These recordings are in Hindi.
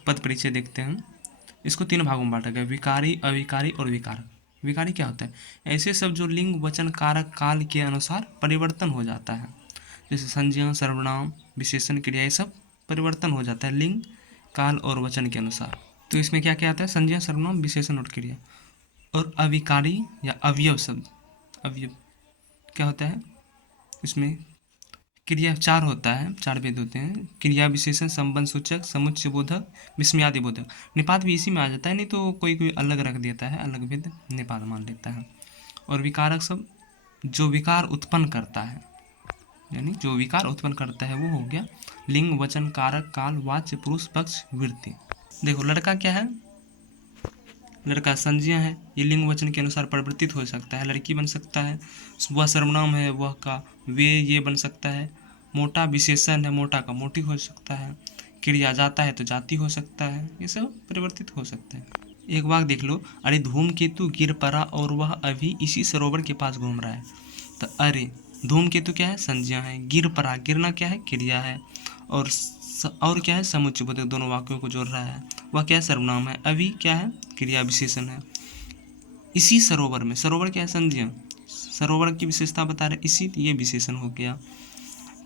तो पद परिचय देखते हैं। इसको 3 भागों में बांटा गया, विकारी, अविकारी और विकारक। विकारी क्या होता है? ऐसे सब जो लिंग वचन कारक काल के अनुसार परिवर्तन हो जाता है, जैसे संज्ञा, सर्वनाम, विशेषण, क्रिया, ये सब परिवर्तन हो जाता है लिंग, काल और वचन के अनुसार। तो इसमें क्या क्या आता है? संज्ञा, सर्वनाम, विशेषण और क्रिया। और अविकारी या अवयव शब्द, अवयव क्या होता है? इसमें क्रिया 4 होता है, 4 भेद होते हैं, क्रिया, विशेषण, संबंध सूचक, समुच्चय बोधक, विस्मयादि बोधक। निपात भी इसी में आ जाता है, नहीं तो कोई कोई अलग रख देता है, अलग भेद निपात मान लेता है। और विकारक शब्द जो विकार उत्पन्न करता है, यानी जो विकार उत्पन्न करता है वो हो गया लिंग, वचन, कारक, काल, वाच्य, पुरुष, पक्ष, वृत्ति। देखो लड़का क्या है? लड़का संज्ञा है, ये लिंग वचन के अनुसार परिवर्तित हो सकता है, लड़की बन सकता है। वह सर्वनाम है, वह का वे ये बन सकता है। मोटा विशेषण है, मोटा का मोटी हो सकता है। क्रिया जाता है तो जाति हो सकता है, ये सब परिवर्तित हो सकता है। एक बात देख लो, अरे धूमकेतु गिर पड़ा और वह अभी इसी सरोवर के पास घूम रहा है। तो अरे धूमकेतु क्या है? संज्ञा है। गिर पड़ा, गिरना क्या है? क्रिया है। और क्या है? समुच्चय बोधक, दोनों वाक्यों को जोड़ रहा है। वह क्या है? सर्वनाम है। अभी क्या है? क्रिया विशेषण है। इसी सरोवर में, सरोवर क्या है? संज्ञा। सरोवर की विशेषता बता रहे इसी, ये विशेषण हो गया।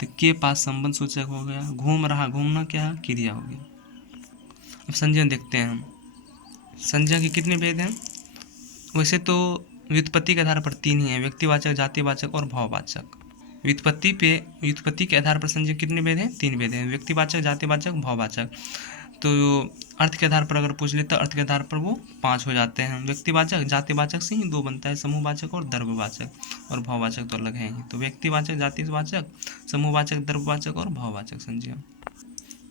तो के पास संबंध सूचक हो गया। घूम रहा, घूमना क्या है? क्रिया हो गया। अब संज्ञा देखते हैं हम। संज्ञा के कितने भेद हैं? वैसे तो व्युत्पत्ति के आधार पर 3 ही है, व्यक्तिवाचक, जातिवाचक और भाववाचक। व्युत्पत्ति के आधार पर संज्ञा कितने भेद हैं? 3 भेद हैं, व्यक्तिवाचक, जातिवाचक, भाववाचक। तो अर्थ के आधार पर अगर पूछ ले तो अर्थ के आधार पर वो 5 हो जाते हैं। व्यक्तिवाचक, जातिवाचक से ही 2 बनता है, समूहवाचक और द्रव्यवाचक। और भाववाचक तो अलग है ही। तो व्यक्तिवाचक, जातिवाचक, समूहवाचक, द्रव्यवाचक और भाववाचक संज्ञा।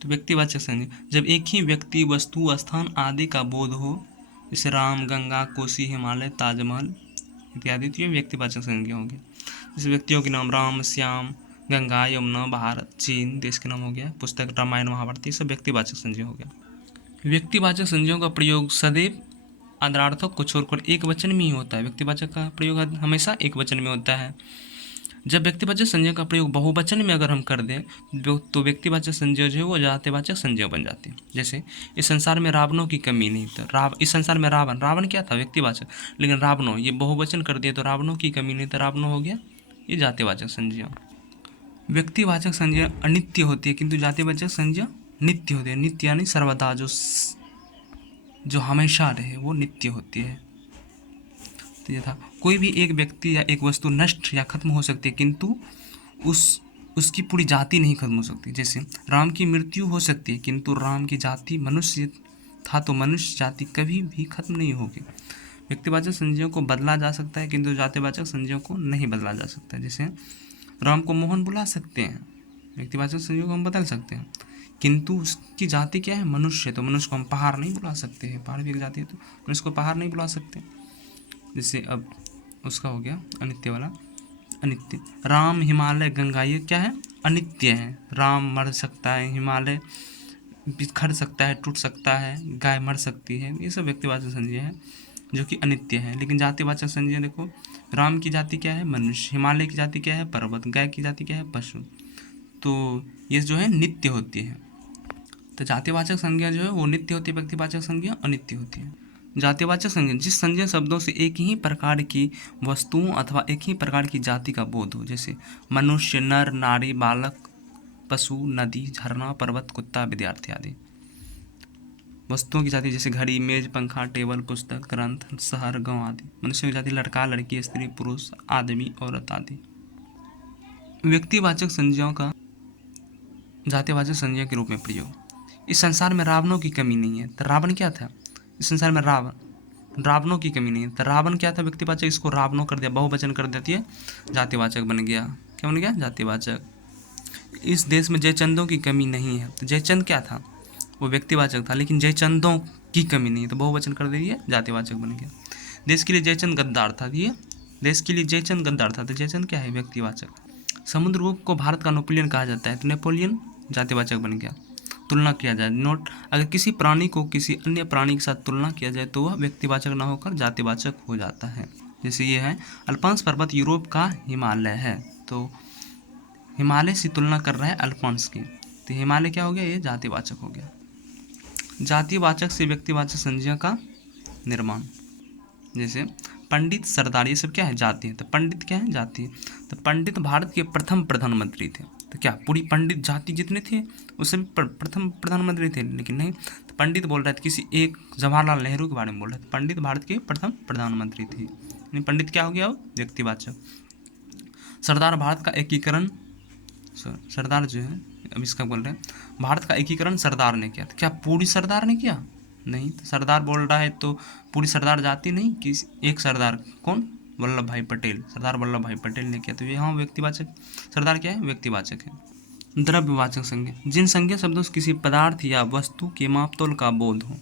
तो व्यक्तिवाचक संज्ञा जब एक ही व्यक्ति, वस्तु, स्थान आदि का बोध हो, जैसे राम, गंगा, कोसी, हिमालय, ताजमहल इत्यादि, तो ये व्यक्तिवाचक संज्ञा होगी। जैसे व्यक्तियों के नाम राम, श्याम, गंगा, यमुना, भारत, चीन, देश के नाम हो गया, पुस्तक रामायण, महाभारत, ये सब व्यक्तिवाचक संज्ञा हो गया। व्यक्तिवाचक संज्ञाओं का प्रयोग सदैव आदरार्थक को छोड़कर एक वचन में ही होता है। व्यक्तिवाचक का प्रयोग हमेशा एक वचन में होता है। जब व्यक्तिवाचक संज्ञा का प्रयोग बहुवचन में अगर हम कर दें तो व्यक्तिवाचक संज्ञा जो है वो जातिवाचक संज्ञा बन जाती है। जैसे इस संसार में रावणों की कमी नहीं, तो इस संसार में रावण क्या था? व्यक्तिवाचक। लेकिन रावणों ये बहुवचन कर दिया तो रावणों की कमी नहीं, तो रावणों हो गया, ये जातिवाचक संज्ञा। व्यक्तिवाचक संज्ञा अनित्य होती है, किंतु जातिवाचक संज्ञा नित्य होती है। नित्य यानी सर्वदा, जो हमेशा रहे, वो नित्य होती है। तो ये था, कोई भी एक व्यक्ति या एक वस्तु नष्ट या खत्म हो सकती है, किंतु उसकी पूरी जाति नहीं खत्म हो सकती। जैसे राम की मृत्यु हो सकती है, किंतु राम की जाति मनुष्य था, तो मनुष्य जाति कभी भी खत्म नहीं होगी। व्यक्तिवाचक संज्ञाओं को बदला जा सकता है, किंतु जातिवाचक संज्ञाओं को नहीं बदला जा सकता। जैसे राम को मोहन बुला सकते हैं, व्यक्तिवाचक संज्ञा को हम बदल सकते हैं, किंतु उसकी जाति क्या है? मनुष्य। तो मनुष्य को हम पहाड़ नहीं बुला सकते हैं, पहाड़ भी एक जाति है, तो मनुष्य को पहाड़ नहीं बुला सकते। जैसे अब उसका हो गया अनित्य वाला, अनित्य। राम, हिमालय, गंगा, ये क्या है? अनित्य है। राम मर सकता है, हिमालय बिखर सकता है, टूट सकता है, गाय मर सकती है, ये सब व्यक्तिवाचक संज्ञा है जो कि अनित्य है। लेकिन जातिवाचक संज्ञा देखो, राम की जाति क्या है? मनुष्य। हिमालय की जाति क्या है? पर्वत। गाय की जाति क्या है? पशु। तो ये जो है नित्य होती है। तो जातिवाचक संज्ञा जो है वो नित्य होती है, व्यक्तिवाचक संज्ञा अनित्य होती है। जातिवाचक संज्ञा जिस संज्ञा शब्दों से एक ही प्रकार की वस्तुओं अथवा एक ही प्रकार की जाति का बोध हो, जैसे मनुष्य, नर, नारी, बालक, पशु, नदी, झरना, पर्वत, कुत्ता, विद्यार्थी आदि। वस्तुओं की जाति जैसे घड़ी, मेज, पंखा, टेबल, पुस्तक, ग्रंथ, शहर, गांव आदि। मनुष्य की जाति लड़का, लड़की, स्त्री, पुरुष, आदमी, औरत आदि। व्यक्तिवाचक संज्ञाओं का जातिवाचक संज्ञा के रूप में प्रयोग। इस संसार में रावणों की कमी नहीं है, तो रावण क्या था? इस संसार में रावणों की कमी नहीं है, तो रावण क्या था? व्यक्तिवाचक, इसको रावणों कर दिया, बहुवचन कर देती है, जातिवाचक बन गया। क्या बन गया? जातिवाचक। इस देश में जयचंदों की कमी नहीं है, तो जयचंद क्या था? वो व्यक्तिवाचक था, लेकिन जयचंदों की कमी नहीं, तो बहुवचन कर दिए, जातिवाचक बन गया। देश के लिए जयचंद गद्दार था, ये देश के लिए जयचंद गद्दार था, तो जयचंद क्या है? व्यक्तिवाचक। समुद्रगुप्त को भारत का नेपोलियन कहा जाता है, तो नेपोलियन जातिवाचक बन गया। तुलना किया जाए, नोट, अगर किसी प्राणी को किसी अन्य प्राणी के साथ तुलना किया जाए तो वह व्यक्तिवाचक न होकर जातिवाचक हो जाता है। जैसे ये है, अल्पांश पर्वत यूरोप का हिमालय है, तो हिमालय से तुलना कर रहा है अल्पांश की, तो हिमालय क्या हो गया? ये जातिवाचक हो गया। जातिवाचक से व्यक्तिवाचक संज्ञा का निर्माण। जैसे पंडित, सरदार, ये सब क्या है? जाति है। तो पंडित क्या है? जाति है। तो पंडित भारत के प्रथम प्रधानमंत्री थे। तो क्या पूरी पंडित जाति जितने थे वो सभी प्रथम प्रधानमंत्री थे? लेकिन नहीं। तो पंडित बोल रहे थे किसी एक जवाहरलाल नेहरू के बारे में बोल रहे थे। पंडित भारत के प्रथम प्रधानमंत्री थे। यानी पंडित क्या हो गया? वो व्यक्तिवाचक। सरदार भारत का एकीकरण, सरदार जो है अब इसका बोल रहे हैं भारत का एकीकरण सरदार ने किया। तो क्या पूरी सरदार ने किया? नहीं। तो सरदार बोल रहा है तो पूरी सरदार जाति नहीं कि एक सरदार, कौन? वल्लभ भाई पटेल, सरदार वल्लभ भाई पटेल ने किया। तो यहाँ व्यक्तिवाचक, सरदार क्या है? व्यक्तिवाचक है। द्रव्यवाचक संज्ञा, जिन संज्ञा शब्दों से किसी पदार्थ या वस्तु के मापतोल का बोध हो,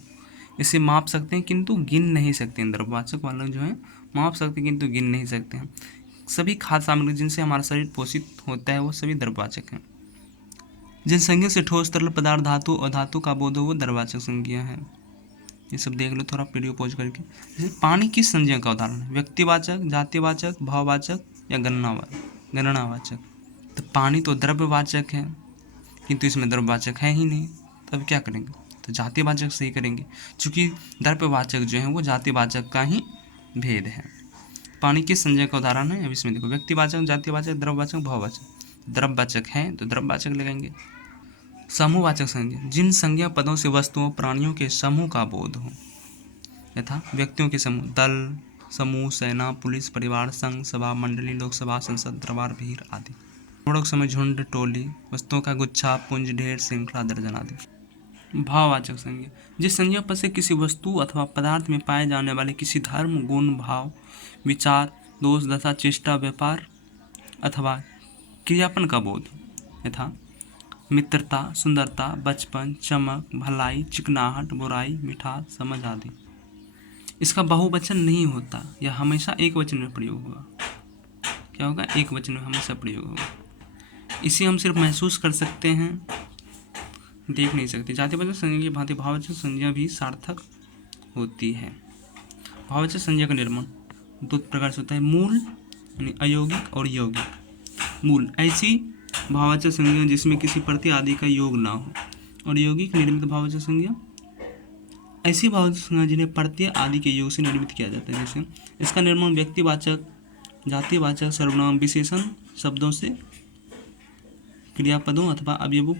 इसे माप सकते हैं किंतु गिन नहीं सकते हैं। द्रव्यवाचक वाले जो है माप सकते हैं किंतु गिन नहीं सकते हैं। सभी खाद्य सामग्री जिनसे हमारा शरीर पोषित होता है वो सभी द्रव्यवाचक हैं। जिन संज्ञा से ठोस तरल पदार्थ, धातु और धातु का बोध हो वो द्रव्यवाचक संज्ञा है। ये सब देख लो थोड़ा वीडियो पॉज करके। जैसे पानी किस संज्ञा का उदाहरण है? व्यक्तिवाचक, जातिवाचक, भाववाचक या गणनावाचक? तो पानी तो द्रव्यवाचक है किंतु इसमें द्रव्यवाचक है ही नहीं, तब क्या करेंगे? तो जातिवाचक से ही करेंगे, क्योंकि द्रव्यवाचक जो है वो जातिवाचक का ही भेद है। पानी किस संज्ञा का उदाहरण है? अब इसमें देखो व्यक्तिवाचक, जातिवाचक, द्रव्यवाचक, भाववाचक। द्रव्यवाचक है तो द्रव्यवाचक लगाएंगे। समूहवाचक संज्ञा, जिन संज्ञा पदों से वस्तुओं प्राणियों के समूह का बोध हो, यथा व्यक्तियों के समूह, दल, समूह, सेना, पुलिस, परिवार, संघ, सभा, मंडली, लोकसभा, संसद, दरबार, भीड़ आदि। प्रयोग समय झुंड, टोली, वस्तुओं का गुच्छा, पुंज, ढेर, श्रृंखला, दर्जन आदि। भाववाचक संज्ञा, जिस संज्ञा पद से किसी वस्तु अथवा पदार्थ में पाए जाने वाले किसी धर्म, गुण, भाव, विचार, दोष, दशा, चेष्टा, व्यापार अथवा क्रियापन का बोध, यथा मित्रता, सुंदरता, बचपन, चमक, भलाई, चिकनाहट, बुराई, मिठास, समझ आदि। इसका बहुवचन नहीं होता, यह हमेशा एक वचन में प्रयोग होगा। क्या होगा? एक वचन में हमेशा प्रयोग होगा। इसे हम सिर्फ महसूस कर सकते हैं, देख नहीं सकते। जातिवाचक संज्ञा की भांति भाववाचक संज्ञा भी सार्थक होती है। भाववाचक संज्ञा का निर्माण दो प्रकार से होता है, मूल यानी अयौगिक और यौगिक। मूल ऐसी भाववाचक संज्ञा जिसमें किसी प्रत्यय आदि का योग ना हो, और यौगिक निर्मित भाववाचक संज्ञा ऐसी भाववाचक संज्ञा जिन्हें प्रत्यय आदि के योग से निर्मित किया जाता है। जैसे इसका निर्माण व्यक्तिवाचक, जातिवाचक, सर्वनाम, विशेषण शब्दों से क्रियापदों अथवा अवयव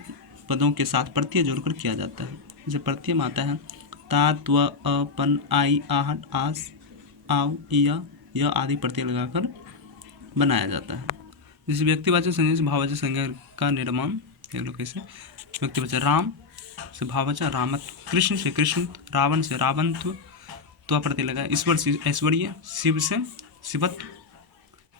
पदों के साथ प्रत्यय जोड़कर किया जाता है। जैसे प्रत्यय में आता है ता, त्व, अ, पन, आई, आहट, आस, आव, इया, यह आदि प्रत्यय लगाकर बनाया जाता है। जैसे व्यक्तिवाचक संज्ञा से भाववाचक संज्ञा का निर्माण देख लो कैसे। व्यक्तिवाचक, राम से भाववाचक रामत्व, कृष्ण से कृष्ण, रावण से रावणत्व, त्व प्रत्यय लगा। ईश्वर से ऐश्वर्य, शिव से शिवत्व,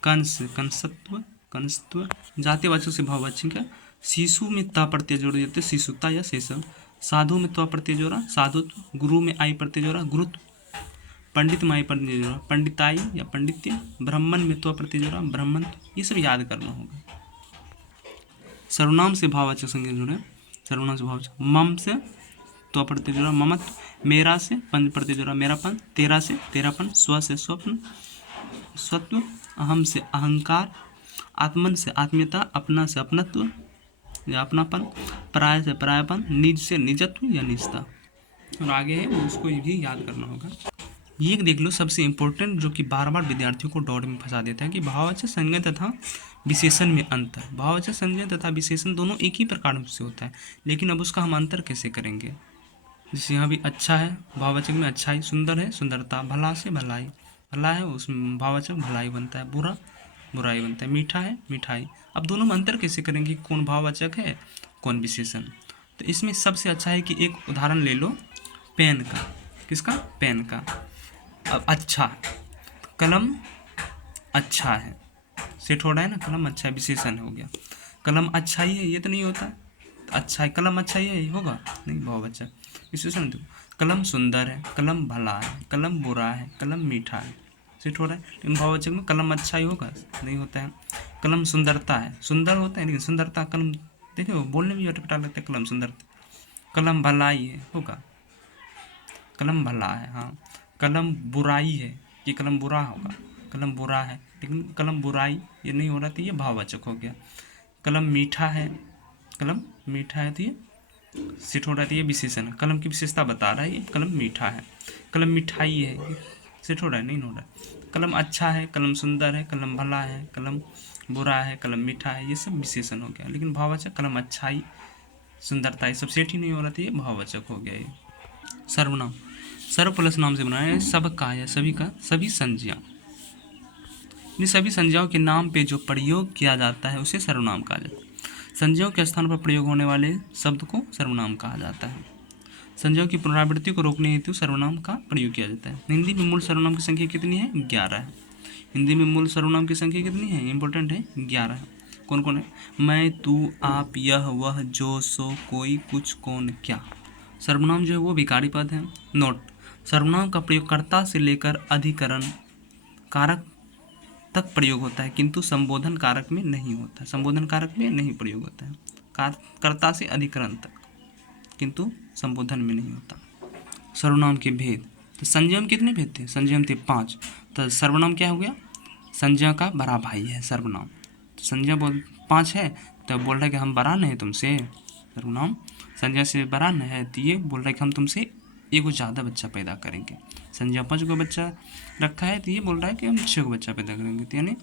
कंस से कंसत्व, कंसत्व। जातिवाचक से भाववाचक है, शिशु में ता प्रत्यय जोड़ देते शिशुता या शेषव। साधु में त्व प्रत्यय जोड़ा साधुत्व, गुरु में आई प्रत्यय जोड़ा गुरुत्व, पंडित में आई प्रत्यय जोड़ा पंडिताई या पंडित्य, ब्राह्मण में त्व प्रत्यय जोड़ा ब्राह्मणत्व। ये सब याद करना होगा। सर्वनाम से भाववाचक संज्ञा जुड़े, सर्वनाम से भाववाचक, मम से त्व प्रत्यय जोड़ा ममत्व, मेरा से पंच प्रत्यय जोड़ा मेरापन, तेरा से तेरापन, स्व से स्वप्न स्वत्व, अहम से अहंकार, आत्मन से आत्मीयता, अपना से अपनत्व या अपनापन, पराय से परायपन, निज से निजत्व या निजता। और आगे है उसको भी याद करना होगा। ये देख लो सबसे इम्पोर्टेंट जो कि बार बार विद्यार्थियों को डॉट में फंसा देता है कि भाववाचक संज्ञा तथा विशेषण में अंतर। भाववाचक संज्ञा तथा विशेषण दोनों एक ही प्रकार से होता है, लेकिन अब उसका हम अंतर कैसे करेंगे। जैसे यहाँ भी अच्छा है, भाववाचक में अच्छाई, सुंदर है सुंदरता, भला से भलाई, भला है उसमें भाववाचक भलाई बनता है, बुरा बुराई बनता है, मीठा है मिठाई। अब दोनों में अंतर कैसे करेंगे, कौन भाववाचक है कौन विशेषण। तो इसमें सबसे अच्छा है कि एक उदाहरण ले लो पेन का। किसका? पेन का। अब अच्छा, कलम अच्छा है, सेट हो रहा है ना, कलम अच्छा है, विशेषण हो गया। कलम अच्छा ही है ये तो नहीं होता, अच्छा है कलम अच्छा ही है ये होगा नहीं, भाववाचक। विशेषण दो, कलम सुंदर है, कलम भला है, कलम बुरा है, कलम मीठा है, सेट हो रहा है। लेकिन भाववाचक में कलम अच्छा ही होगा नहीं होता है। कलम सुंदरता है, सुंदर होता है लेकिन सुंदरता कलम देखो बोलने में भी अटपटा लगता है, कलम सुंदरता। कलम भलाई है होगा, कलम भला है। हाँ, कलम बुराई है, ये कलम बुरा होगा, कलम बुरा है, लेकिन कलम बुराई ये नहीं हो रहा तो ये भाववाचक हो गया। कलम मीठा है, कलम मीठा है तो ये सिट हो रहा है, ये विशेषण है। कलम की विशेषता बता रहा है, ये कलम मीठा है, कलम मिठाई है, ये सिट हो रहा है, नहीं हो रहा है। कलम अच्छा है, कलम सुंदर है, कलम भला है, कलम बुरा है, कलम मीठा है, ये सब विशेषण हो गया। लेकिन भाववाचक कलम अच्छाई, सुंदरता, ये सब सेट ही नहीं हो रहा था, ये भाववाचक हो गया। ये सर्वनाम, सर्व प्लस नाम से बनाया है, सब का या सभी का, सभी संज्ञा, इन सभी संज्ञाओं के नाम पे जो प्रयोग किया जाता है उसे सर्वनाम कहा जाता है। संज्ञाओं के स्थान पर प्रयोग होने वाले शब्द को सर्वनाम कहा जाता है। संज्ञाओं की पुनरावृत्ति को रोकने हेतु सर्वनाम का प्रयोग किया जाता है। हिंदी में मूल सर्वनाम की संख्या कितनी है? 11 है। हिंदी में मूल सर्वनाम की संख्या कितनी है? इंपॉर्टेंट है, 11 है। कौन कौन है? मैं, तू, आप, यह, वह, जो, सो, कोई, कुछ, कौन, क्या। सर्वनाम जो है वो विकारी पद है। नोट, सर्वनाम का प्रयोग कर्ता से लेकर अधिकरण कारक तक प्रयोग होता है, किंतु संबोधन कारक में नहीं होता। संबोधन कारक में नहीं प्रयोग होता है। कर्ता से अधिकरण तक, किंतु संबोधन में नहीं होता। सर्वनाम के भेद, तो संज्ञा में कितने भेद थे? संज्ञा में थे 5। तो सर्वनाम क्या हो गया? संज्ञा का बड़ा भाई है सर्वनाम। तो संज्ञा बोल 5 है, तो बोल रहा है कि हम बड़ा नहीं तुमसे। सर्वनाम संज्ञा से बड़ा नहीं है, तो ये बोल रहा है कि हम तुमसे एक ज़्यादा बच्चा पैदा करेंगे। संज्ञा 5 को बच्चा रखा है, तो ये बोल रहा है कि हम 6 को बच्चा पैदा करेंगे। तो यानी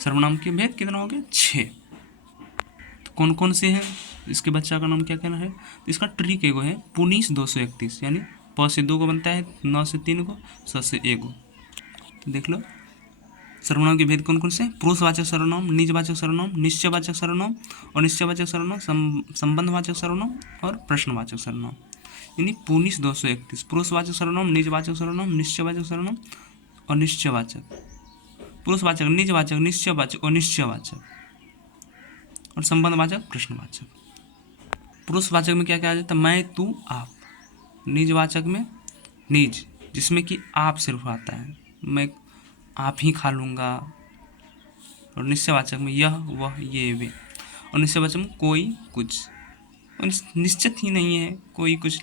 सर्वनाम के भेद कितना हो गया? 6। तो कौन कौन से हैं? इसके बच्चा का नाम क्या कहना है? तो इसका ट्रिक एगो है पुनीस 231, यानी प से 2 को बनता है, 9 से 3 को, स से 1 को। तो देख लो सर्वनाम के भेद कौन कौन से? पुरुषवाचक सर्वनाम, निजवाचक सर्वनाम, निश्चयवाचक सर्वनाम और निश्चयवाचक सर्वनाम, संबंधवाचक सर्वनाम और प्रश्नवाचक सर्वनाम। यानी पुनीस 231 पुरुषवाचक सर्वनाम, निजवाचक सर्वनाम, निश्चयवाचक सर्वनाम और निश्चयवाचक, पुरुषवाचक, निजवाचक, निश्चयवाचक और निश्चयवाचक और संबंधवाचक, प्रश्नवाचक। पुरुषवाचक में क्या क्या आ जाता है? मैं, तू, आप। निजवाचक में निज, जिसमें कि आप सिर्फ आता है, मैं आप ही खा लूँगा। और निश्चयवाचक में यह, वह, ये, वे। और निश्चयवाचक में कोई, कुछ। और निश्चित ही नहीं है, कोई, कुछ।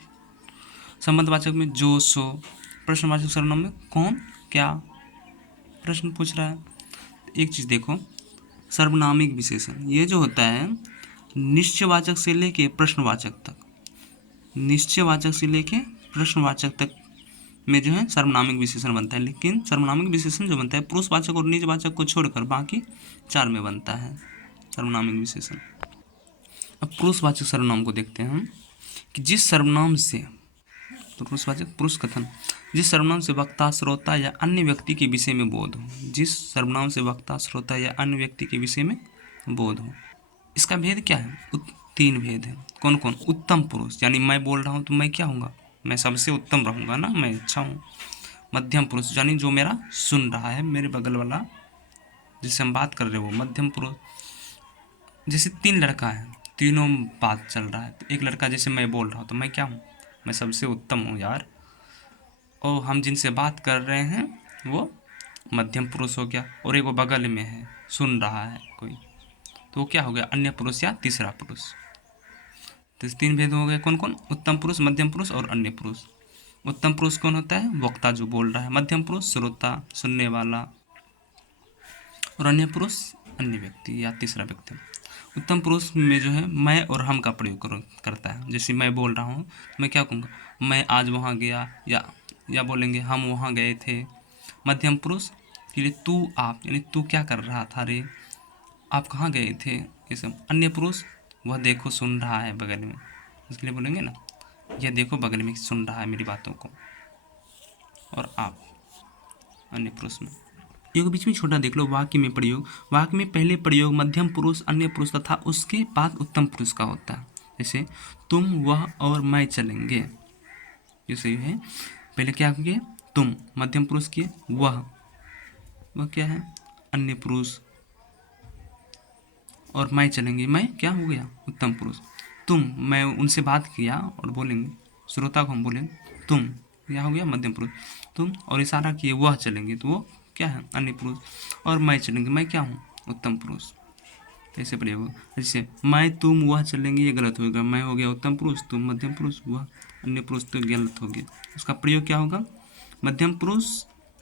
संबंधवाचक में जो, सो। प्रश्नवाचक सर्वनाम में कौन, क्या। प्रश्न पूछ रहा है। एक चीज़ देखो, सर्वनामिक विशेषण ये जो होता है निश्चयवाचक से लेके प्रश्नवाचक तक, निश्चयवाचक से लेके प्रश्नवाचक तक में जो है सर्वनामिक विशेषण बनता है। लेकिन सर्वनामिक विशेषण जो बनता है पुरुषवाचक और निजवाचक को छोड़कर बाकी 4 में बनता है सर्वनामिक विशेषण। अब पुरुषवाचक सर्वनाम को देखते हैं हम कि जिस सर्वनाम से, तो पुरुषवाचक पुरुष कथन, जिस सर्वनाम से वक्ता, श्रोता या अन्य व्यक्ति के विषय में बोध हो, जिस सर्वनाम से वक्ता, श्रोता या अन्य व्यक्ति के विषय में बोध हो। इसका भेद क्या है? 3 भेद है। कौन कौन? उत्तम पुरुष, यानी मैं बोल रहा हूँ तो मैं क्या हूँगा? मैं सबसे उत्तम रहूँगा ना, मैं अच्छा हूँ। मध्यम पुरुष, यानी जो मेरा सुन रहा है, मेरे बगल वाला जिससे हम बात कर रहे हो, मध्यम पुरुष। जैसे 3 लड़का है, तीनों बात चल रहा है, तो एक लड़का जैसे मैं बोल रहा हूँ तो मैं क्या हूँ? मैं सबसे उत्तम हूँ यार। और हम जिनसे बात कर रहे हैं वो मध्यम पुरुष हो गया, और एक वो बगल में है सुन रहा है कोई, तो वो क्या हो गया? अन्य पुरुष या तीसरा पुरुष। तो 3 भेद हो गए। कौन कौन? उत्तम पुरुष, मध्यम पुरुष और अन्य पुरुष। उत्तम पुरुष कौन होता है? वक्ता जो बोल रहा है। मध्यम पुरुष श्रोता, सुनने वाला। और अन्य पुरुष अन्य व्यक्ति या तीसरा व्यक्ति। उत्तम पुरुष में जो है मैं और हम का प्रयोग करता है। जैसे मैं बोल रहा हूँ तो मैं क्या कहूँगा? मैं आज वहाँ गया, या बोलेंगे हम वहाँ गए थे। मध्यम पुरुष के लिए तू, आप, यानी तू क्या कर रहा था रे, आप कहाँ गए थे, ये सब। अन्य पुरुष वह देखो सुन रहा है बगल में, इसके लिए बोलेंगे ना यह देखो बगल में सुन रहा है मेरी बातों को। और आप अन्य पुरुष में। एक बीच में छोटा देख लो, वाक्य में प्रयोग। वाक्य में पहले प्रयोग मध्यम पुरुष, अन्य पुरुष तथा उसके बाद उत्तम पुरुष का होता है। जैसे तुम, वह और मैं चलेंगे, जैसे है पहले क्या किए? तुम मध्यम पुरुष किए, वह क्या है? अन्य पुरुष। और मैं चलेंगे, मैं क्या हो गया? उत्तम पुरुष। तुम, मैं उनसे बात किया और बोलेंगे, श्रोता को हम बोलेंगे तुम, क्या हो गया? मध्यम पुरुष। तुम और इशारा किए वह चलेंगे, तो वो क्या है? अन्य पुरुष। और मैं चलेंगे, मैं क्या हूँ? उत्तम पुरुष। ऐसे प्रयोग। जैसे मैं, तुम, वह चलेंगे, ये गलत होगा। मैं हो गया उत्तम पुरुष, तुम मध्यम पुरुष, वह अन्य पुरुष, तो गलत हो गया। उसका प्रयोग क्या होगा? मध्यम पुरुष,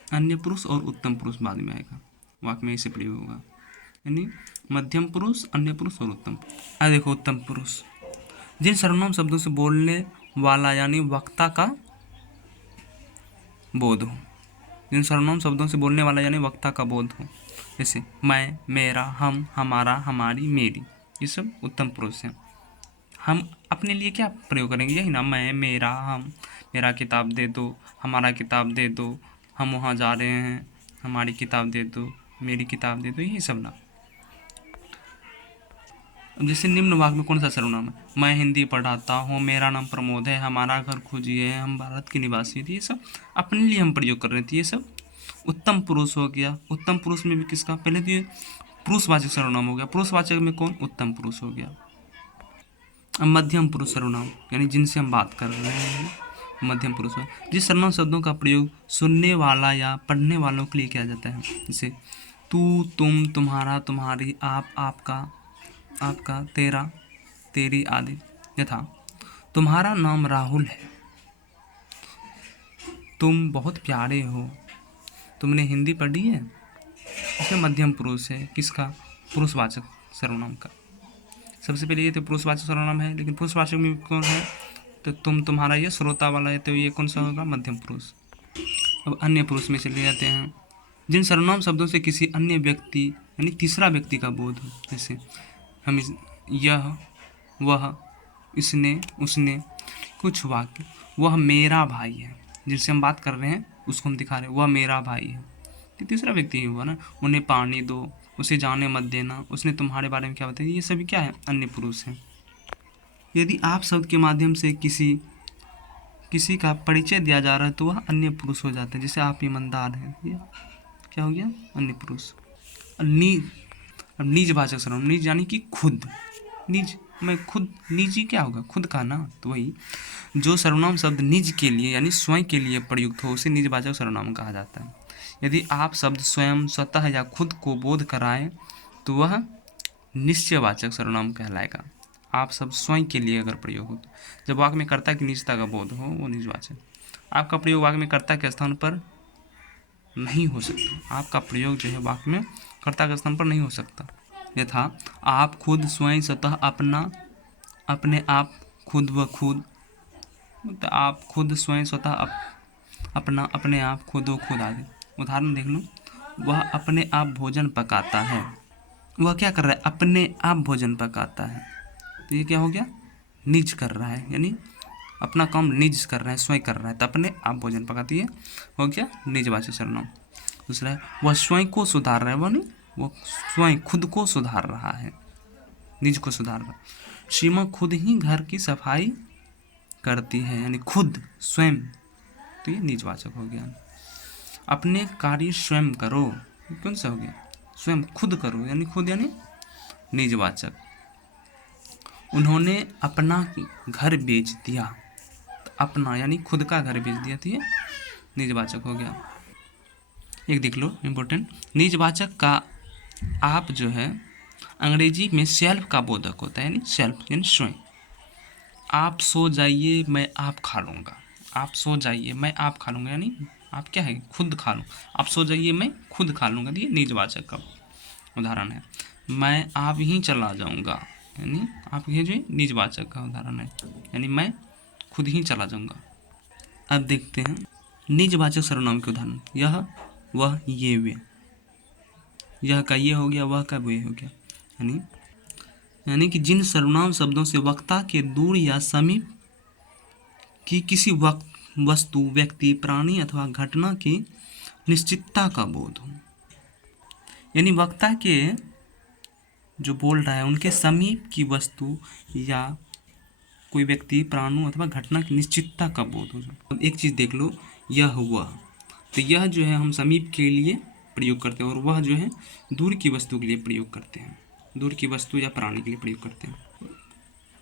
अन्य पुरुष और उत्तम पुरुष बाद में आएगा। वाक्य में ऐसे प्रयोग होगा, यानी मध्यम पुरुष, अन्य पुरुष और उत्तम पुरुष। देखो उत्तम पुरुष, जिन सर्वनाम शब्दों से बोलने वाला यानी वक्ता का बोध हो, जिन सर्वनाम शब्दों से बोलने वाला यानी वक्ता का बोध हो, जैसे मैं, मेरा, हम, हमारा, हमारी, मेरी, ये सब उत्तम पुरुष हैं। हम अपने लिए क्या प्रयोग करेंगे, यही ना, मैं, मेरा, हम, मेरा किताब दे दो, हमारा किताब दे दो, हम वहाँ जा रहे हैं, हमारी किताब दे दो, मेरी किताब दे दो, यही सब ना। अब जैसे निम्न वाक्य में कौन सा सर्वनाम है, मैं हिंदी पढ़ाता हूँ, मेरा नाम प्रमोद है, हमारा घर खोजिए है, हम भारत के निवासी हैं, ये सब अपने लिए हम प्रयोग कर रहे थे, ये सब उत्तम पुरुष हो गया। उत्तम पुरुष में भी किसका, पहले तो ये पुरुषवाचक सर्वनाम हो गया, पुरुषवाचक में कौन, उत्तम पुरुष हो गया। अब मध्यम पुरुष सर्वनाम यानी जिनसे हम बात कर रहे हैं, मध्यम पुरुष है। जिस सर्वनाम शब्दों का प्रयोग सुनने वाला या पढ़ने वालों के लिए किया जाता है, जैसे तू, तुम, तुम्हारा, तुम्हारी, आप, आपका, आपका, तेरा, तेरी आदि। यथा तुम्हारा नाम राहुल है, तुम बहुत प्यारे हो, तुमने हिंदी पढ़ी है, इसमें मध्यम पुरुष है, किसका, पुरुषवाचक सर्वनाम का। सबसे पहले ये तो पुरुषवाचक सर्वनाम है, लेकिन पुरुषवाचक में कौन है, तो तुम, तुम्हारा, ये श्रोता वाला है, तो ये कौन सा होगा, मध्यम पुरुष। अब अन्य पुरुष में चले जाते हैं। जिन सर्वनाम शब्दों से किसी अन्य व्यक्ति यानी तीसरा व्यक्ति का बोध हो, जैसे हम यह, वह, इसने, उसने, कुछ वाक्य, वह मेरा भाई है, जिनसे हम बात कर रहे हैं उसको हम दिखा रहे हैं वह मेरा भाई है, तो तीसरा व्यक्ति ही हुआ ना। उन्हें पानी दो, उसे जाने मत देना, उसने तुम्हारे बारे में क्या बताया, ये सभी क्या है, अन्य पुरुष हैं। यदि आप शब्द के माध्यम से किसी किसी का परिचय दिया जा रहा है तो वह अन्य पुरुष हो जाता है, जैसे आप ईमानदार हैं, ये क्या हो गया, अन्य पुरुष। अब निजवाचक सर्वनाम, निज यानी कि खुद, निज, मैं खुद, निजी क्या होगा, खुद का ना, तो वही जो सर्वनाम शब्द निज के लिए यानी स्वयं के लिए प्रयुक्त हो उसे निजवाचक सर्वनाम कहा जाता है। यदि आप शब्द स्वयं, स्वतः या खुद को बोध कराएं तो वह निश्चयवाचक सर्वनाम कहलाएगा। आप शब्द स्वयं के लिए अगर प्रयोग हो, जब वाक्य में कर्ता की निजता का बोध हो वो निजवाचक। आपका प्रयोग वाक्य में कर्ता के स्थान पर नहीं हो सकता, आपका प्रयोग जो है वाक्य में कर्ता के स्थान पर नहीं हो सकता। यथा आप खुद, स्वयं, स्वतः, अपना, अपने आप, खुद व खुद, तो आप खुद, स्वयं, स्वतः, अपना, अपने आप, खुद व खुद आदि। उदाहरण देख लो, वह अपने आप भोजन पकाता है, वह क्या कर रहा है, अपने आप भोजन पकाता है, तो ये क्या हो गया, निज कर रहा है, यानी अपना काम निज कर रहा है, स्वयं कर रहा है, तो अपने आप भोजन पकाती है, हो गया निजवाचक सर्वनाम। दूसरा है वह स्वयं को सुधार रहा है, वह नहीं, वो स्वयं खुद को सुधार रहा है, निज को सुधार रहा है। सीमा खुद ही घर की सफाई करती है, यानी खुद, स्वयं, तो ये निजवाचक हो गया। अपने कार्य स्वयं करो, कौन सा हो गया, स्वयं, खुद करो, यानी खुद यानी निजवाचक। उन्होंने अपना घर बेच दिया, तो अपना यानी खुद का घर बेच दिया, तो ये निजवाचक हो गया। एक देख लो इम्पोर्टेंट, निजवाचक का आप जो है अंग्रेजी में सेल्फ का बोधक होता है, यानी सेल्फ यानी स्वयं। आप सो जाइए मैं आप खा लूँगा, आप सो जाइए मैं आप खा लूँगा, यानी आप क्या है, खुद खा लूँ, आप सो जाइए मैं खुद खा लूँगा, तो ये निजवाचक का उदाहरण है। मैं आप ही चला जाऊँगा, यानी आप ये जो निजवाचक का उदाहरण है, यानी मैं खुद ही चला जाऊँगा। अब देखते हैं निजवाचक सर्वनाम के उदाहरण, यह, वह, ये, वे। यह का ये हो गया, वह का वे हो गया, यानी कि जिन सर्वनाम शब्दों से वक्ता के दूर या समीप की किसी वस्तु, व्यक्ति, प्राणी अथवा घटना की निश्चितता का बोध हो, यानी वक्ता के जो बोल रहा है उनके समीप की वस्तु या कोई व्यक्ति, प्राणु अथवा घटना की निश्चितता का बोध हो। अब एक चीज़ देख लो, यह हुआ, तो यह जो है हम समीप के लिए प्रयोग करते हैं और वह जो है दूर की वस्तु के लिए प्रयोग करते हैं, दूर की वस्तु या प्राणी के लिए प्रयोग करते हैं।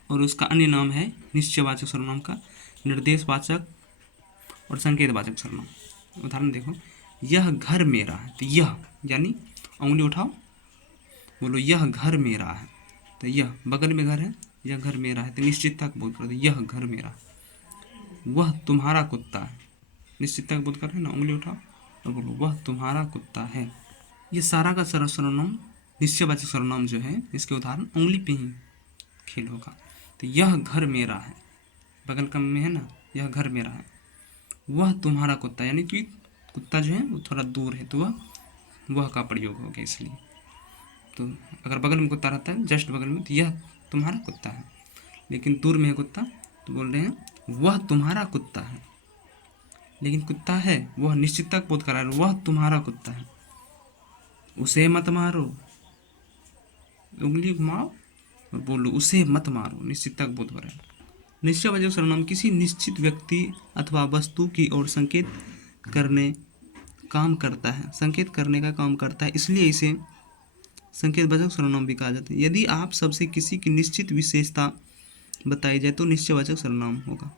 और उसका अन्य नाम है निश्चयवाचक सर्वनाम का निर्देशवाचक और संकेतवाचक सर्वनाम। उदाहरण देखो, यह घर मेरा है, तो यह यानी उंगली उठाओ, बोलो यह घर मेरा है, तो यह बगल में घर है, यह घर मेरा है, तो निश्चितता का बोध करते, यह घर मेरा। वह तुम्हारा कुत्ता है, निश्चितता का बोध कर रहे हैं ना, उंगली उठाओ और बोलो वह तुम्हारा कुत्ता है। ये सारा का सारा सर्वनाम निश्चयवाचक सर्वनाम जो है इसके उदाहरण उंगली पे ही खेल होगा। तो यह घर मेरा है, बगल का में है ना, यह घर मेरा है। वह तुम्हारा कुत्ता, यानी कि कुत्ता जो है वो थोड़ा दूर है, तो वह का प्रयोग हो गया इसलिए। तो अगर बगल में कुत्ता रहता है, जस्ट बगल में, तो यह तुम्हारा कुत्ता है। लेकिन दूर में है कुत्ता, तो बोल रहे हैं वह तुम्हारा कुत्ता है। लेकिन कुत्ता है, वह निश्चितता बोध करा रहे, वह तुम्हारा कुत्ता है। उसे मत मारो, उंगली घुमाओ और बोलो उसे मत मारो, निश्चितता बोध हो रहा है। निश्चयवाचक सर्वनाम किसी निश्चित व्यक्ति अथवा वस्तु की ओर संकेत करने काम करता है, संकेत करने का काम करता है, इसलिए इसे संकेतवाचक सर्वनाम भी कहा जाता है। यदि आप सबसे किसी की निश्चित विशेषता बताई जाए तो निश्चयवाचक सर्वनाम होगा।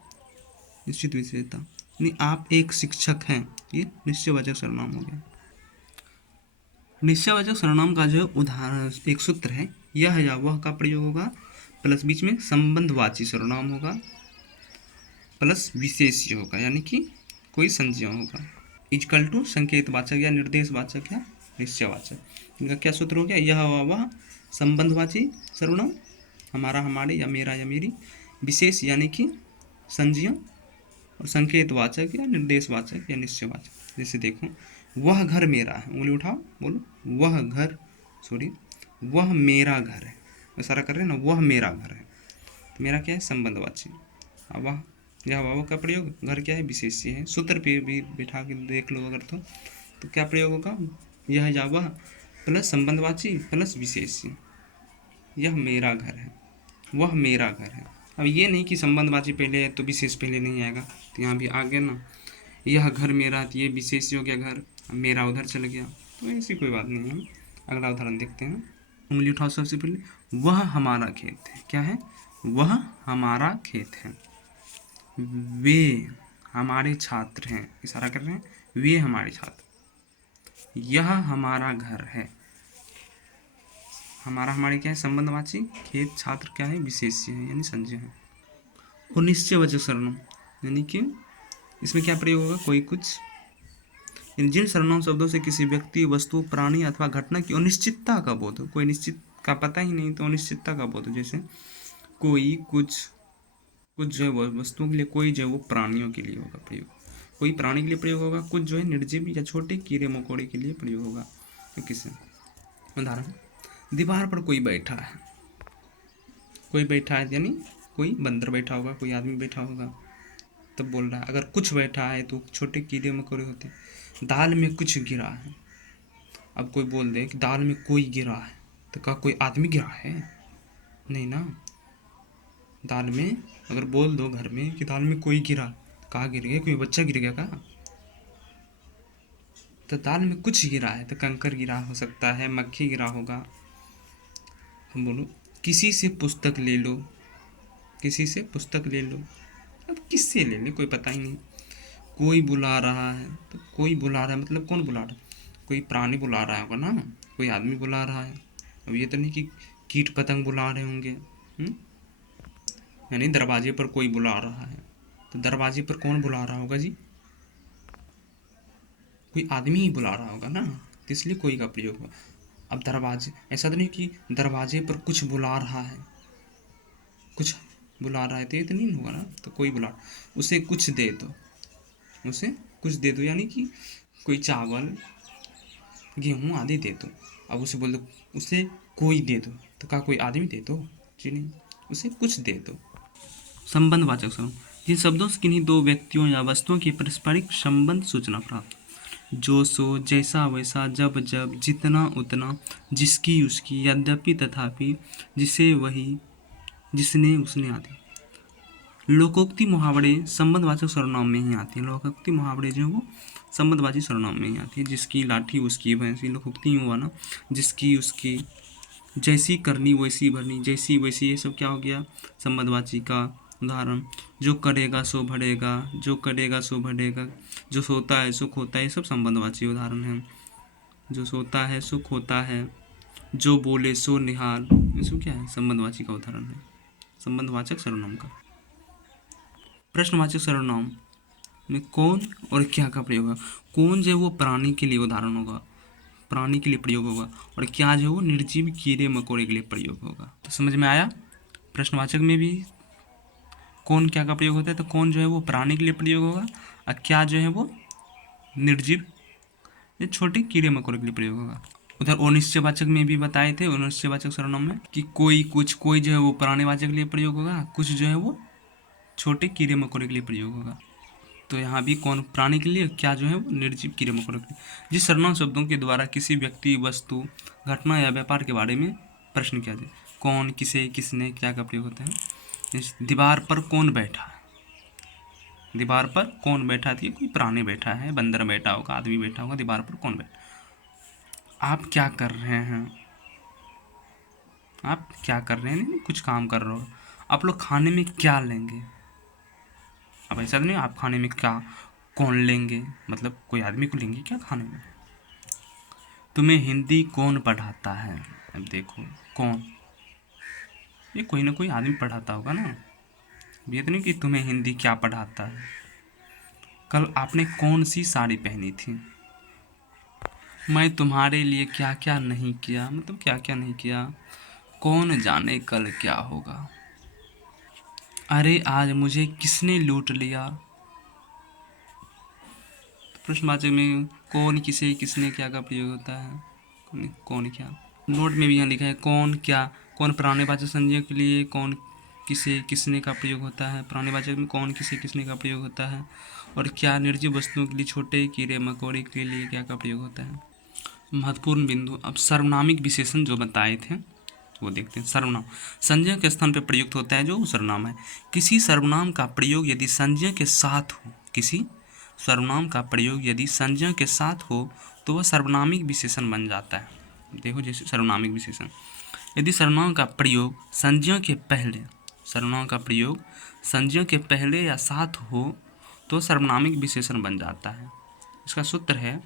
निश्चित विशेषता यानी आप एक शिक्षक हैं, ये निश्चयवाचक सर्वनाम हो गया। निश्चयवाचक सर्वनाम का जो उदाहरण एक सूत्र है, यह या वह का प्रयोग होगा, प्लस बीच में संबंधवाची सर्वनाम होगा, प्लस विशेष्य होगा, यानी कि कोई संज्ञा होगा, इक्वल टू संकेतवाचक या निर्देशवाचक या निश्चयवाचक। इनका क्या सूत्र हो गया, यह वह संबंधवाची सर्वनाम, हमारा हमारे या मेरा या मेरी, विशेष यानी कि संज्ञा, और संकेतवाचक या निर्देशवाचक या निश्चयवाचक। जैसे देखो, वह घर मेरा है, उंगली उठाओ, बोलो वह मेरा घर है, इशारा कर रहे हैं ना, वह मेरा घर है, तो मेरा क्या है, संबंधवाची। अब वह यह वाव का प्रयोग, घर क्या है, विशेष्य है। सूत्र पे भी बैठा के देख लो अगर तो क्या प्रयोग होगा, यह या वह प्लस संबंधवाची प्लस विशेष्य, यह मेरा घर है, वह मेरा घर है। अब ये नहीं कि संबंधवाची पहले है तो विशेष पहले नहीं आएगा, तो यहाँ भी आ गया ना, यह घर मेरा, तो ये विशेष हो गया घर, मेरा उधर चल गया, तो ऐसी कोई बात नहीं है। अगला उदाहरण देखते हैं, उंगली उठाओ सबसे पहले, वह हमारा खेत है, क्या है, वह हमारा खेत है। वे हमारे छात्र हैं, इशारा कर रहे हैं, वे हमारे छात्र। यह हमारा घर है, हमारा हमारे क्या है, संबंधवाची, खेत छात्र क्या है, विशेष्य है यानी संज्ञा है। और निश्चयवाचक सर्वनाम यानी कि इसमें क्या प्रयोग होगा, कोई कुछ, जिन सर्वनाम शब्दों से किसी व्यक्ति, वस्तु, प्राणी अथवा घटना की अनिश्चितता का बोध हो, कोई निश्चित का पता ही नहीं तो अनिश्चितता का बोध हो। जैसे कोई कुछ जो है वस्तुओं के लिए, कोई जो है वो प्राणियों के लिए होगा प्रयोग, कोई प्राणी के लिए प्रयोग होगा, कुछ जो है निर्जीव या छोटे कीड़े मकोड़े के लिए प्रयोग होगा। तो किसे उदाहरण, दीवार पर कोई बैठा है, कोई बैठा है यानी कोई बंदर बैठा होगा, कोई आदमी बैठा होगा, तब बोल रहा है। अगर कुछ बैठा है तो छोटे कीड़े मकोड़े होते हैं। दाल में कुछ गिरा है, अब कोई बोल दे कि दाल में कोई गिरा है, तो क्या कोई आदमी गिरा है, नहीं ना। दाल में अगर बोल दो घर में कि दाल में कोई गिरा, कहाँ गिर गया, कोई बच्चा गिर गया कहाँ, तो दाल में कुछ गिरा है, तो कंकर गिरा हो सकता है, मक्खी गिरा होगा। हम बोलो किसी से पुस्तक ले लो, किसी से पुस्तक ले लो, अब किससे ले ले कोई पता ही नहीं। कोई बुला रहा है, तो कोई बुला रहा है मतलब कौन बुला रहा है, कोई प्राणी बुला रहा होगा ना, कोई आदमी बुला रहा है। अब ये तो नहीं कि कीट पतंग बुला रहे होंगे, यानी दरवाजे पर कोई बुला रहा है, तो दरवाजे पर कौन बुला रहा होगा जी, कोई आदमी ही बुला रहा होगा ना, तो इसलिए कोई का प्रयोग हुआ। अब दरवाजे, ऐसा तो नहीं कि दरवाजे पर कुछ बुला रहा है, कुछ बुला रहा है तो ये तो नहीं होगा ना, तो कोई बुला, उसे कुछ दे दो, उसे कुछ दे दो यानी कि कोई चावल गेहूँ आदि दे दो। अब उसे बोल दो उसे कोई दे दो, तो क्या कोई आदमी दे दो जी, नहीं, उसे कुछ दे दो। संबंधवाचक सर्वनाम, जिन शब्दों से किन्हीं दो व्यक्तियों या वस्तुओं की पारस्परिक संबंध सूचना प्राप्त, जो सो, जैसा वैसा, जब जब, जितना उतना, जिसकी उसकी, यद्यपि तथापि, जिसे वही, जिसने उसने आदि। लोकोक्ति मुहावरे संबंधवाचक सर्वनाम में ही आते हैं। लोकोक्ति मुहावरे जो है वो संबंधवाची सर्वनाम में ही आती है। जिसकी लाठी उसकी भैंसी, लोकोक्ति हुआ ना, जिसकी उसकी, जैसी करनी वैसी भरनी, जैसी वैसी, ये सब क्या हो गया, संबंधवाची का उदाहरण। जो करेगा सो भरेगा, जो करेगा सो भरेगा, जो सोता है सुख होता है, ये सब संबंधवाची उदाहरण है। जो सोता है सुख होता है, जो बोले सो निहाल, ये सब क्या है, संबंधवाची का उदाहरण है, संबंधवाचक सर्वनाम का। प्रश्नवाचक सर्वनाम में कौन और क्या का प्रयोग होगा। कौन जो है वो प्राणी के लिए उदाहरण होगा, प्राणी के लिए प्रयोग होगा, और क्या जो है वो निर्जीव कीड़े मकोड़े के लिए प्रयोग होगा। तो समझ में आया। प्रश्नवाचक में भी कौन क्या का प्रयोग होता है, तो कौन जो है वो प्राणी के लिए प्रयोग होगा और क्या जो है वो निर्जीव ये छोटे कीड़े मकोड़े के लिए प्रयोग होगा। उधर अनिश्चयवाचक में भी बताए थे, अनिश्चयवाचक सर्वनाम में कि कोई कुछ कोई जो है वो प्राणीवाचक के लिए प्रयोग होगा, कुछ जो है वो छोटे कीड़े मकोड़े के लिए प्रयोग होगा। तो यहाँ भी कौन प्राणी के लिए, क्या जो है वो निर्जीव कीड़े मकोड़े के लिए। जिस सर्वनाम शब्दों के द्वारा किसी व्यक्ति, वस्तु, घटना या व्यापार के बारे में प्रश्न किया जाए। कौन, किसे, किसने, क्या का प्रयोग होता है। जैसे दीवार पर कौन बैठा, दीवार पर कौन बैठा थी, कोई प्राणी बैठा है, बंदर बैठा होगा, आदमी बैठा होगा, दीवार पर कौन बैठा। आप क्या कर रहे हैं, आप क्या कर रहे हैं, नहीं कुछ काम कर रहे हो। आप लोग खाने में क्या लेंगे, अब ऐसा नहीं आप खाने में क्या कौन लेंगे, मतलब कोई आदमी को लेंगे क्या खाने में। तुम्हें हिंदी कौन पढ़ाता है, अब देखो कौन, ये कोई ना कोई आदमी पढ़ाता होगा ना, ये तो नहीं कि तुम्हें हिंदी क्या पढ़ाता है। कल आपने कौन सी साड़ी पहनी थी। मैं तुम्हारे लिए क्या क्या नहीं किया, मतलब क्या क्या नहीं किया। कौन जाने कल क्या होगा। अरे आज मुझे किसने लूट लिया। प्रश्नवाचक में कौन, किसे, किसने, क्या का प्रयोग होता है। कौन क्या। नोट में भी यहाँ लिखा है कौन क्या, कौन प्राणीवाचक संज्ञा के लिए, कौन किसे, किसने का प्रयोग होता है। प्राणीवाचक में कौन, किसे, किसने का प्रयोग होता है। और क्या निर्जीव वस्तुओं के लिए, छोटे कीड़े मकोड़े के लिए क्या का प्रयोग होता है। महत्वपूर्ण बिंदु। अब सर्वनामिक विशेषण जो बताए थे वो देखते हैं। सर्वनाम संज्ञा के स्थान पर प्रयुक्त होता है जो सर्वनाम है। किसी सर्वनाम का प्रयोग यदि संज्ञा के साथ हो, किसी सर्वनाम का प्रयोग यदि संज्ञा के साथ हो तो वह सर्वनामिक विशेषण बन जाता है। देखो जैसे सर्वनामिक विशेषण, यदि सर्वनाम का प्रयोग संज्ञा के पहले, सर्वनाम का प्रयोग संज्ञा के पहले या साथ हो तो सर्वनामिक विशेषण बन जाता है। इसका सूत्र है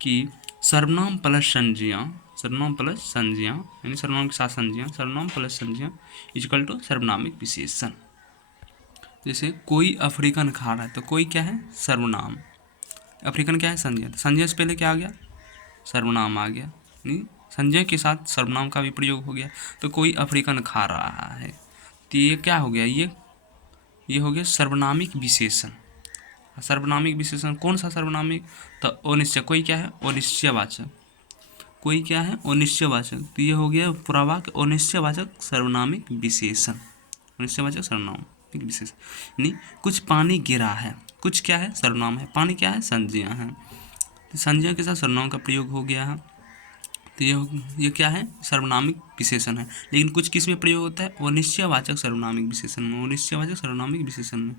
कि सर्वनाम प्लस संज्ञा, सर्वनाम प्लस संज्ञा यानी सर्वनाम के साथ संज्ञा, सर्वनाम प्लस संज्ञा इक्वल टू सर्वनामिक विशेषण। जैसे कोई अफ्रीकन खा रहा है तो कोई क्या है, सर्वनाम। अफ्रीकन क्या है, संज्ञा। तो संज्ञा से पहले क्या आ गया, सर्वनाम आ गया। नहीं, संज्ञा के साथ सर्वनाम का भी प्रयोग हो गया। तो कोई अफ्रीकन खा रहा है तो ये क्या हो गया, ये हो गया सर्वनामिक विशेषण। सर्वनामिक विशेषण कौन सा सर्वनामिक, तो अनिश्चय, कोई क्या है, अनिश्चयवाचक। कोई क्या है, अनिश्चयवाचक। तो ये हो गया पूरा वाक्य अनिश्चयवाचक सर्वनामिक विशेषण, अनिश्चयवाचक सर्वनामिक विशेषण। यानी कुछ पानी गिरा है, कुछ क्या है, सर्वनाम है, पानी क्या है, संज्ञा है। तो संज्ञा के साथ सर्वनाम का प्रयोग हो गया है तो ये क्या है, सर्वनामिक विशेषण है। लेकिन कुछ किस में प्रयोग होता है, अनिश्चयवाचक सर्वनामिक विशेषण में, अनिश्चयवाचक सर्वनामिक विशेषण में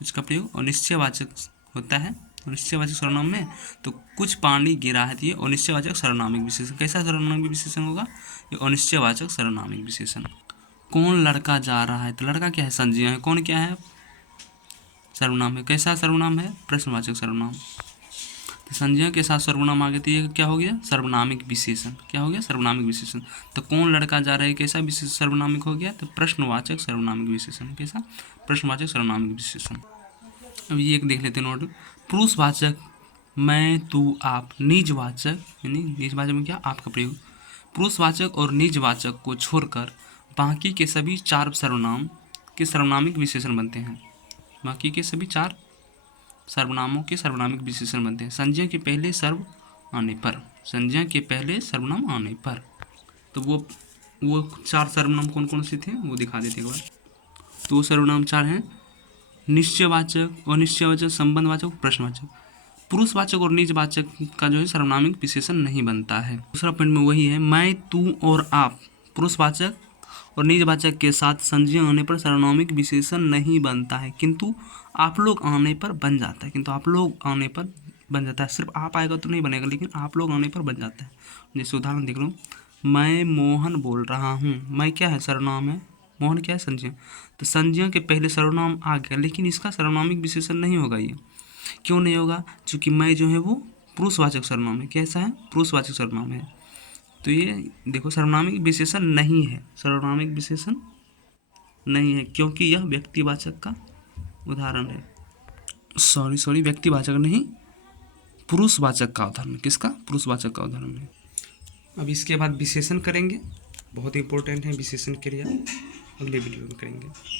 इसका प्रयोग अनिश्चयवाचक होता है, अनिश्चयवाचक सर्वनाम में। तो कुछ पानी गिरा है तो ये अनिश्चयवाचक सर्वनामिक विशेषण। कैसा सर्वनामिक विशेषण होगा, ये अनिश्चयवाचक सर्वनामिक विशेषण। कौन लड़का जा रहा है तो लड़का क्या है, संज्ञा है। कौन क्या है, सर्वनाम है। कैसा सर्वनाम है, प्रश्नवाचक सर्वनाम। तो संज्ञा के साथ सर्वनाम आ गया तो ये क्या हो गया, सर्वनामिक विशेषण। क्या हो गया, सर्वनामिक विशेषण। तो कौन लड़का जा रहा है कैसा विशेष सर्वनामिक हो गया, तो प्रश्नवाचक सर्वनामिक विशेषण। कैसा, प्रश्नवाचक सर्वनामिक विशेषण। अब ये एक देख लेते हैं नोट। पुरुषवाचक मैं, तू, आप। निजवाचक यानी निजवाचक में क्या, आपका प्रयोग। पुरुषवाचक और निजवाचक को छोड़कर बाकी के सभी चार सर्वनाम के सर्वनामिक विशेषण बनते हैं। बाकी के सभी चार सर्वनामों के सर्वनामिक विशेषण बनते हैं संज्ञा के पहले सर्व आने पर, संज्ञा के पहले सर्वनाम आने पर। तो वो चार सर्वनाम कौन कौन से थे वो दिखा देते एक बार। तो वो सर्वनाम चार हैं, निश्चयवाचक, अनिश्चयवाचक, संबंधवाचक, प्रश्नवाचक। पुरुषवाचक और निजवाचक का जो है सर्वनामिक विशेषण नहीं बनता है। दूसरा पॉइंट में वही है, मैं, तू और आप पुरुषवाचक और निजवाचक के साथ संज्ञा आने पर सर्वनामिक विशेषण नहीं बनता है, किंतु आप लोग आने पर बन जाता है। किंतु आप लोग आने पर बन जाता है, सिर्फ आप आएगा तो नहीं बनेगा, लेकिन आप लोग आने पर बन जाता है। जैसे उदाहरण देख लो, मैं मोहन बोल रहा हूँ। मैं क्या है, सर्वनाम है, मोहन क्या है, संज्ञा। तो संज्ञा के पहले सर्वनाम आ गया, लेकिन इसका सर्वनामिक विशेषण नहीं होगा। ये क्यों नहीं होगा, क्योंकि मैं जो है वो पुरुषवाचक सर्वनाम है। कैसा है, पुरुषवाचक सर्वनाम है। तो ये देखो सर्वनामिक विशेषण नहीं है, सर्वनामिक विशेषण नहीं है, क्योंकि यह व्यक्तिवाचक का उदाहरण है। सॉरी व्यक्तिवाचक नहीं, पुरुषवाचक का उदाहरण। किसका, पुरुषवाचक का उदाहरण है। अब इसके बाद विशेषण करेंगे। बहुत इंपॉर्टेंट है विशेषण क्रिया, अगले वीडियो में करेंगे।